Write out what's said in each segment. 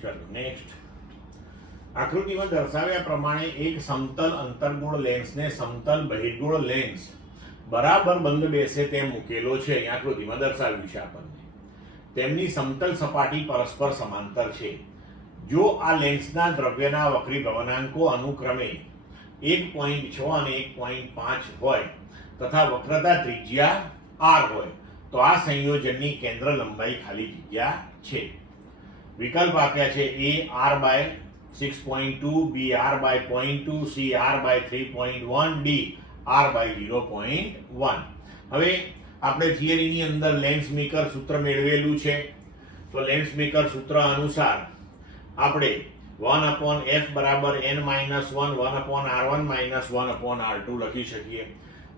ચલો નેક્સ્ટ આકૃતિમાં દર્શાવ્યા પ્રમાણે એક સમતલ અંતર્ગોળ લેન્સને સમતલ બહિર્ગોળ લેન્સ બરાબર બંધ બેસે તેમ મૂકેલો છે. અહીં આકૃતિમાં દર્શાવ્યું છે આપણને. તેમની સમતલ સપાટી પરસ્પર સમાંતર છે. જો આ લેન્સના દ્રવ્યના વક્રી ભવનાંકો અનુક્રમે 1.6 અને 1.5 હોય તથા વક્રતા ત્રિજ્યા r હોય તો આ સંયોજનની કેન્દ્ર લંબાઈ ખાલી જગ્યા છે. વિકલ્પ આપ્યા છે: a r by 6.2, b r by 0.2, c r by 3.1, d r by 0.1. હવે આપણે થિયરીની અંદર લેન્સ મેકર સૂત્ર મેળવેલું છે. તો લેન્સ મેકર સૂત્ર અનુસાર આપણે 1/f બરાબર n-1 1/r1 1/r2 લખી શકીએ.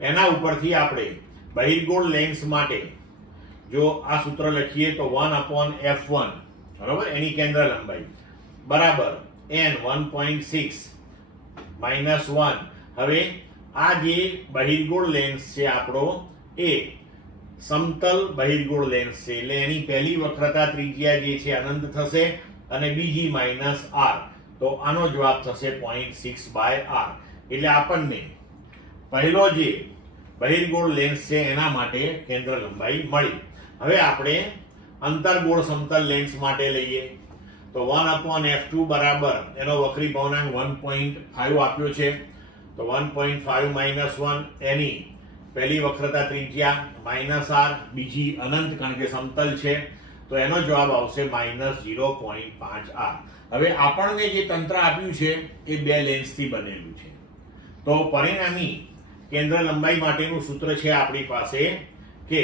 એના ઉપરથી આપણે બહિર્ગોળ લેન્સ માટે જો આ સૂત્ર લખીએ તો 1/f1 બરાબર એની કેન્દ્ર લંબાઈ બરાબર n 1.6 -1. હવે આ જે બહિર્ગોળ લેન્સ છે આપણો એ સમતલ બહિર્ગોળ લેન્સ છે એટલે એની પહેલી વક્રતા ત્રિજ્યા જે છે અનંત થશે અને બીજી -r. તો આનો જવાબ થશે 0.6/r. એટલે આપણને પહેલો જે બહિર્ગોળ લેન્સ છે એના માટે કેન્દ્ર લંબાઈ મળી. હવે આપણે અંતર્ગોળ સમતલ લેન્સ માટે લઈએ તો 1/f2 બરાબર એનો વક્રી ભવનાંક 1.5 આપ્યો છે. તો 1.5 -1 એની પહેલી વક્રતા ત્રિજ્યા -r, બીજી અનંત કારણ કે સમતલ છે તો એનો જવાબ આવશે -0.5r. હવે આપણને જે તંત્ર આપ્યું છે એ બે લેન્સથી બનેલું છે. તો પરિણામી કેન્દ્ર લંબાઈ માટેનું સૂત્ર છે આપણી પાસે કે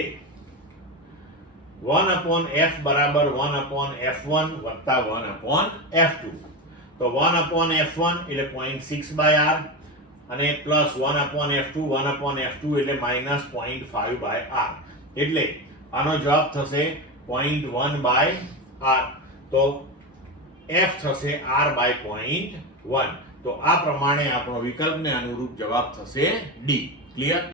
1/f બરાબર 1/f1 વત્તા 1/f2. તો 1/f1 એટલે 0.6/r અને પ્લસ 1/f2 1/f2 એટલે -0.5/r. એટલે આનો જવાબ થશે 0.1/r. તો f થશે r/0.1. તો આ પ્રમાણે આપણો વિકલ્પને અનુરૂપ જવાબ થશે ડી. ક્લિયર?